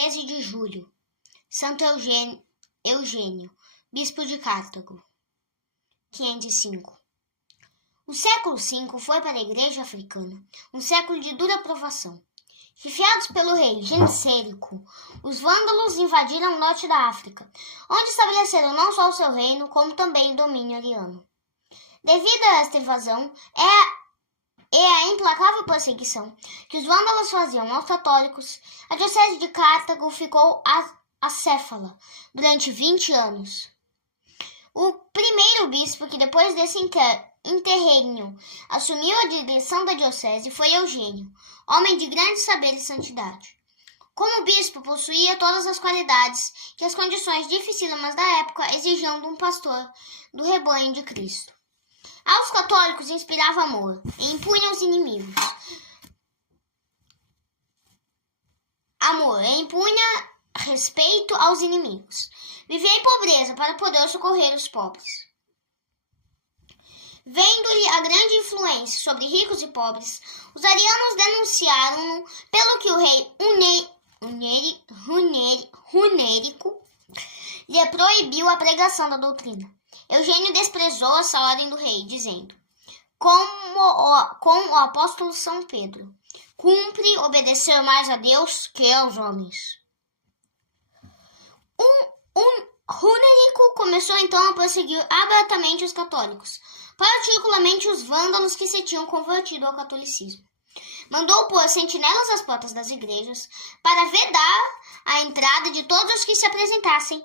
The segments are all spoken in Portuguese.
13 de julho, Santo Eugênio, bispo de Cartago, 505. O século V foi para a Igreja africana um século de dura provação. Chefiados pelo rei Gensérico, os vândalos invadiram o norte da África, onde estabeleceram não só o seu reino, como também o domínio ariano. Devido a esta invasão e a implacável perseguição que os vândalos faziam aos católicos, a diocese de Cartago ficou acéfala durante 20 anos. O primeiro bispo que depois desse interregno assumiu a direção da diocese foi Eugênio, homem de grande saber e santidade. Como bispo, possuía todas as qualidades que as condições dificílimas da época exigiam de um pastor do rebanho de Cristo. Aos católicos inspirava amor e impunha os inimigos. Respeito aos inimigos. Vivia em pobreza para poder socorrer os pobres. Vendo-lhe a grande influência sobre ricos e pobres, os arianos denunciaram-no, pelo que o rei Hunérico lhe proibiu a pregação da doutrina. Eugênio desprezou essa ordem do rei, dizendo, com o apóstolo São Pedro, cumpre obedecer mais a Deus que aos homens. Hunérico começou então a perseguir abertamente os católicos, particularmente os vândalos que se tinham convertido ao catolicismo. Mandou pôr sentinelas às portas das igrejas para vedar a entrada de todos os que se apresentassem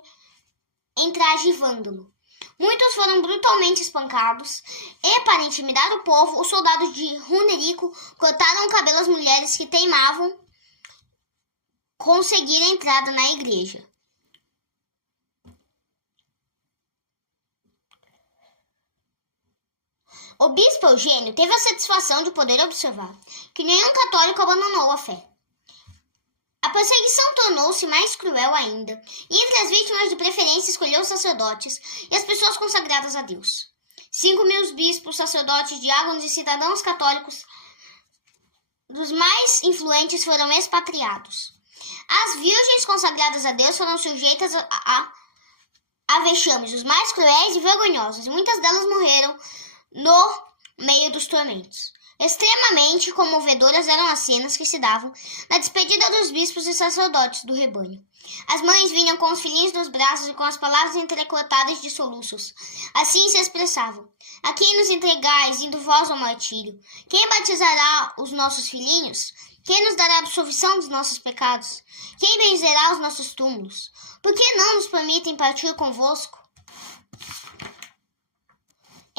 em traje vândalo. Muitos foram brutalmente espancados e, para intimidar o povo, os soldados de Hunérico cortaram o cabelo às mulheres que teimavam conseguir a entrada na igreja. O bispo Eugênio teve a satisfação de poder observar que nenhum católico abandonou a fé. A perseguição tornou-se mais cruel ainda, e entre as vítimas de preferência escolheu os sacerdotes e as pessoas consagradas a Deus. 5.000 bispos, sacerdotes, diáconos e cidadãos católicos dos mais influentes foram expatriados. As virgens consagradas a Deus foram sujeitas a vexames os mais cruéis e vergonhosos, e muitas delas morreram no meio dos tormentos. Extremamente comovedoras eram as cenas que se davam na despedida dos bispos e sacerdotes do rebanho. As mães vinham com os filhinhos nos braços e com as palavras entrecortadas de soluços. Assim se expressavam: a quem nos entregais, indo vós ao martírio? Quem batizará os nossos filhinhos? Quem nos dará absolvição dos nossos pecados? Quem benzerá os nossos túmulos? Por que não nos permitem partir convosco?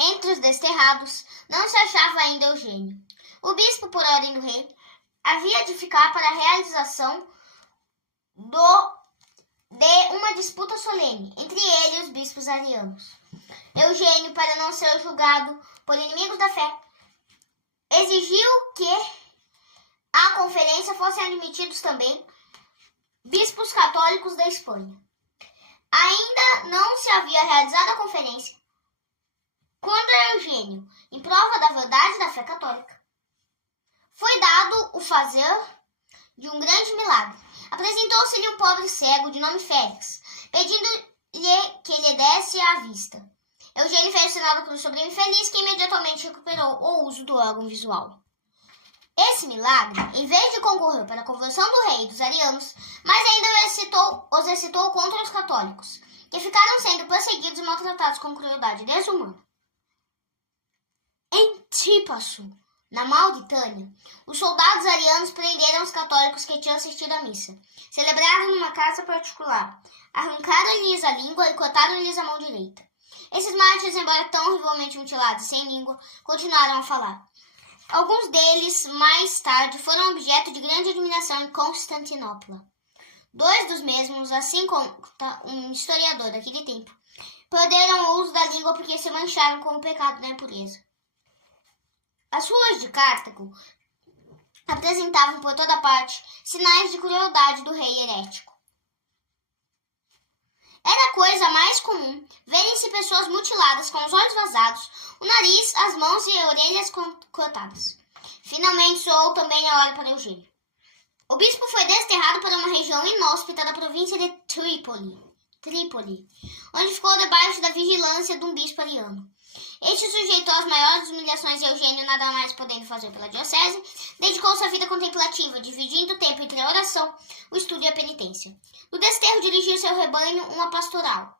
Entre os desterrados não se achava ainda Eugênio. O bispo, por ordem do rei, havia de ficar para a realização de uma disputa solene entre ele e os bispos arianos. Eugênio, para não ser julgado por inimigos da fé, exigiu que à conferência fossem admitidos também bispos católicos da Espanha. Ainda não se havia realizado a conferência quando Eugênio, em prova da verdade da fé católica, foi dado o fazer de um grande milagre. Apresentou-se-lhe um pobre cego de nome Félix, pedindo-lhe que lhe desse a vista. Eugênio fez o sinal da cruz sobre o infeliz, que imediatamente recuperou o uso do órgão visual. Esse milagre, em vez de concorrer para a conversão do rei e dos arianos, mas ainda os excitou contra os católicos, que ficaram sendo perseguidos e maltratados com crueldade desumana. Em Típaço, na Mauritânia, os soldados arianos prenderam os católicos que tinham assistido à missa. Celebraram numa casa particular. Arrancaram-lhes a língua e cortaram-lhes a mão direita. Esses mártires, embora tão horrivelmente mutilados e sem língua, continuaram a falar. Alguns deles, mais tarde, foram objeto de grande admiração em Constantinopla. 2 dos mesmos, assim conta um historiador daquele tempo, perderam o uso da língua porque se mancharam com o pecado da impureza. As ruas de Cartago apresentavam por toda parte sinais de crueldade do rei herético. Era a coisa mais comum verem-se pessoas mutiladas com os olhos vazados, o nariz, as mãos e orelhas cortadas. Finalmente soou também a hora para Eugênio. O bispo foi desterrado para uma região inóspita da província de Trípoli, onde ficou debaixo da vigilância de um bispo ariano. Este sujeitou às maiores humilhações e Eugênio, nada mais podendo fazer pela diocese, dedicou-se à vida contemplativa, dividindo o tempo entre a oração, o estudo e a penitência. No desterro dirigiu seu rebanho uma pastoral,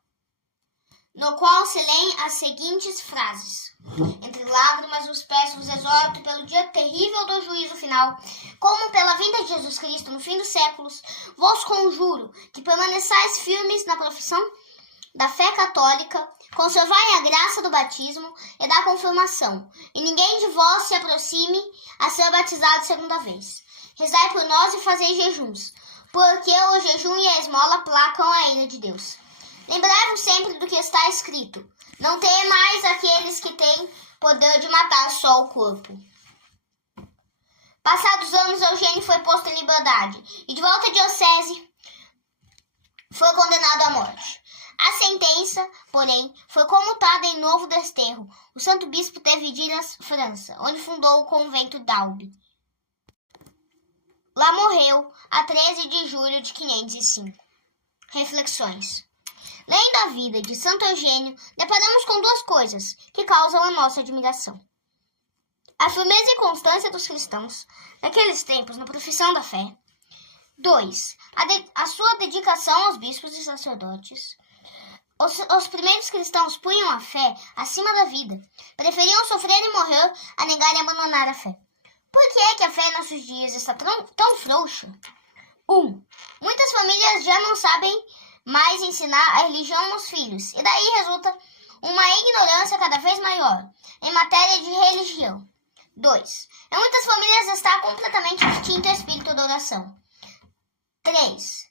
no qual se lêem as seguintes frases: entre lágrimas os peço, vos exorto pelo dia terrível do juízo final, como pela vinda de Jesus Cristo no fim dos séculos, vos conjuro que permaneçais firmes na profissão da fé católica, conservai a graça do batismo e da confirmação, e ninguém de vós se aproxime a ser batizado segunda vez. Rezai por nós e fazei jejuns, porque o jejum e a esmola aplacam a ira de Deus. Lembrai-vos sempre do que está escrito: não temais aqueles que têm poder de matar só o corpo. Passados anos, Eugênio foi posto em liberdade e, de volta à diocese, foi condenado à morte. A sentença, porém, foi comutada em novo desterro. O santo bispo teve de ir à França, onde fundou o convento d'Albi. Lá morreu a 13 de julho de 505. Reflexões. Lendo a vida de Santo Eugênio, deparamos com duas coisas que causam a nossa admiração: a firmeza e constância dos cristãos naqueles tempos na profissão da fé. 2. A sua dedicação aos bispos e sacerdotes. Os primeiros cristãos punham a fé acima da vida, preferiam sofrer e morrer a negar e abandonar a fé. Por que é que a fé em nossos dias está tão frouxa? 1. Muitas famílias já não sabem mais ensinar a religião aos filhos, e daí resulta uma ignorância cada vez maior em matéria de religião. 2. Em muitas famílias está completamente extinto o espírito da oração. 3.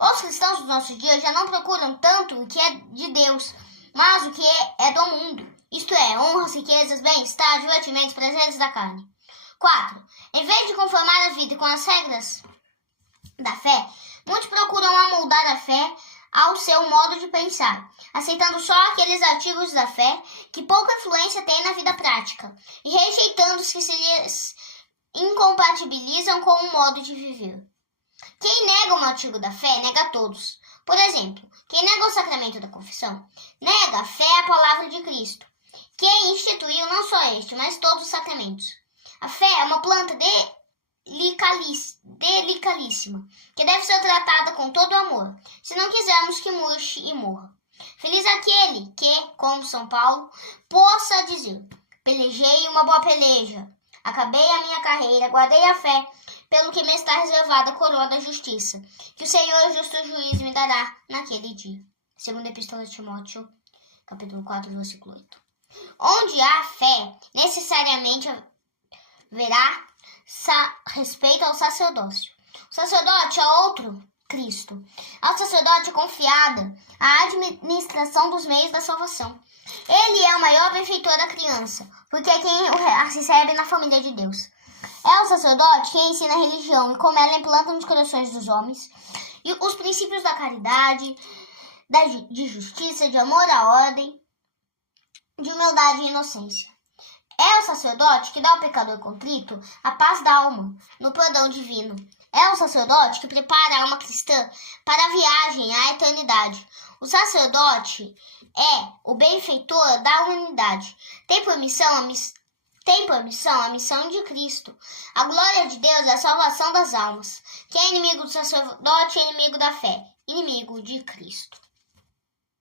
Os cristãos dos nossos dias já não procuram tanto o que é de Deus, mas o que é do mundo, isto é, honras, riquezas, bem-estar, divertimentos, prazeres da carne. 4. Em vez de conformar a vida com as regras da fé, muitos procuram amoldar a fé ao seu modo de pensar, aceitando só aqueles artigos da fé que pouca influência têm na vida prática e rejeitando os que se lhes incompatibilizam com o modo de viver. Quem nega um artigo da fé, nega a todos. Por exemplo, quem nega o sacramento da confissão, nega a fé à palavra de Cristo, que instituiu não só este, mas todos os sacramentos. A fé é uma planta delicadíssima, que deve ser tratada com todo amor, se não quisermos que murche e morra. Feliz aquele que, como São Paulo, possa dizer: pelejei uma boa peleja, acabei a minha carreira, guardei a fé, pelo que me está reservada a coroa da justiça, que o Senhor, justo juiz, me dará naquele dia. Segunda Epístola de Timóteo, capítulo 4, versículo 8. Onde há fé, necessariamente haverá respeito ao sacerdócio. O sacerdote é outro Cristo. Ao sacerdote é confiada a administração dos meios da salvação. Ele é o maior benfeitor da criança, porque é quem o recebe na família de Deus. É o sacerdote quem ensina a religião e como ela implanta nos corações dos homens e os princípios da caridade, de justiça, de amor à ordem, de humildade e inocência. É o sacerdote que dá ao pecador contrito a paz da alma, no perdão divino. É o sacerdote que prepara a alma cristã para a viagem à eternidade. O sacerdote é o benfeitor da humanidade. Tem por missão a missão de Cristo. A glória de Deus é a salvação das almas. Quem é inimigo do sacerdote é inimigo da fé, inimigo de Cristo.